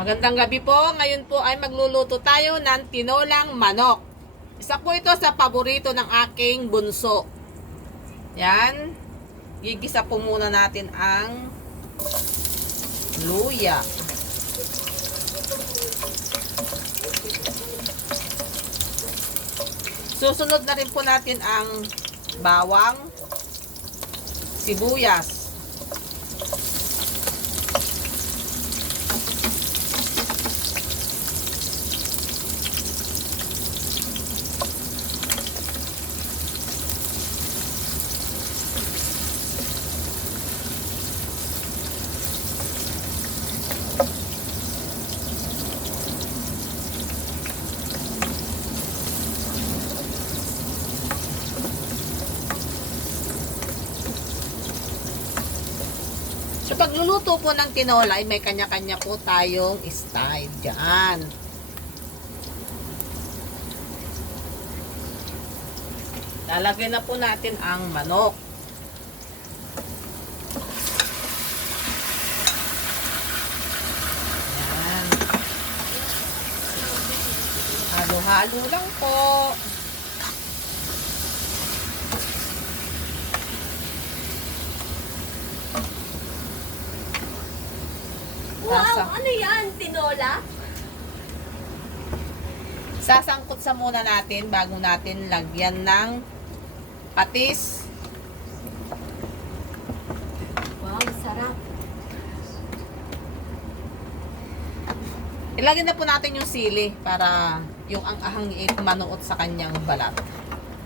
Magandang gabi po. Ngayon po ay magluluto tayo ng tinolang manok. Isa po ito sa paborito ng aking bunso. Yan. Gigisa po muna natin ang luya. Susunod na rin po natin ang bawang, sibuyas, sa pagluluto po ng tinola ay may kanya-kanya po tayong style dyan. Lalagyan na po natin ang manok. Yan. Halo-halo lang po. Wow! Ano yan? Tinola? Sasangkot sa muna natin bago natin lagyan ng patis. Wow, sarap. Ilagyan na po natin yung sili para yung ang manuot sa kanyang balat.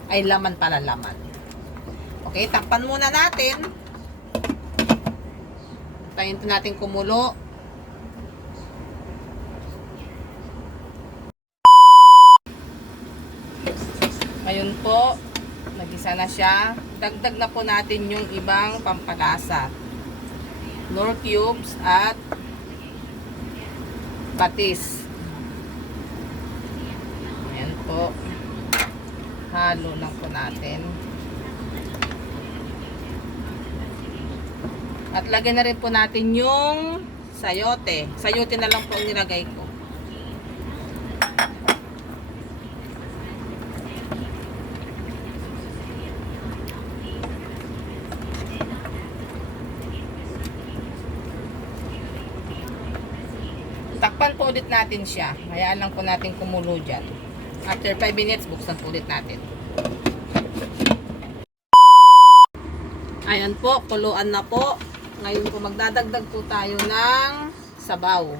Ay laman pala laman. Okay, takpan muna natin. Tayin natin kumulo. Ngayon po, nagisa na siya. Dagdag na po natin yung ibang pampalasa. Nor cubes at patis. Ayan po. Halo lang po natin. At lagyan na rin po natin yung sayote. Sayote na lang po ang nilagay ko. Takpan po ulit natin siya. Hayaan lang po natin kumulo dyan. After 5 minutes, buksan po ulit natin. Ayan po, kuluan na po. Ngayon po magdadagdag po tayo ng sabaw.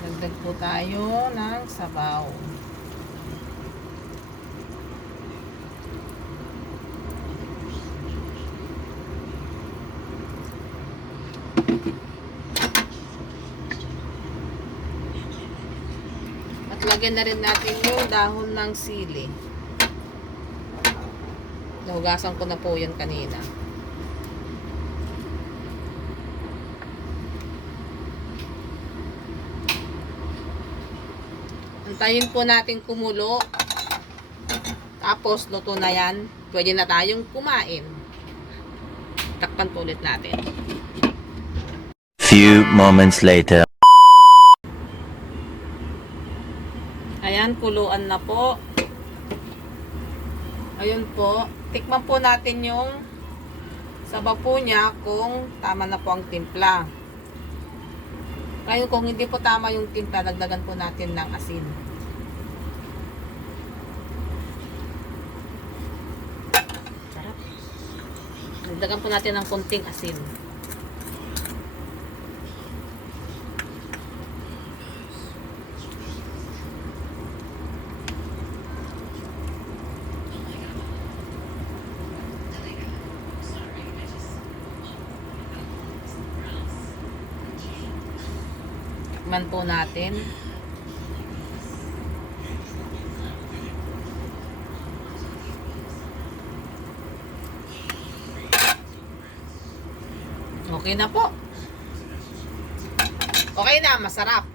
Dagdag po tayo ng sabaw. At lagyan na rin natin yung dahon ng sili. Nahugasan ko na po yan kanina. Antayin po natin kumulo. Tapos luto na yan. Pwede na tayong kumain. Takpan po ulit natin. Few moments later. Ayan, kuluan na po. Ayun po. Tikman po natin yung sabaw po niya kung tama na po ang timpla. Ngayon kung hindi po tama yung timpla, dagdagan po natin ng asin. Sarap. Dagdagan po natin ng konting asin. Tikman po natin. Okay na po. Okay na, masarap.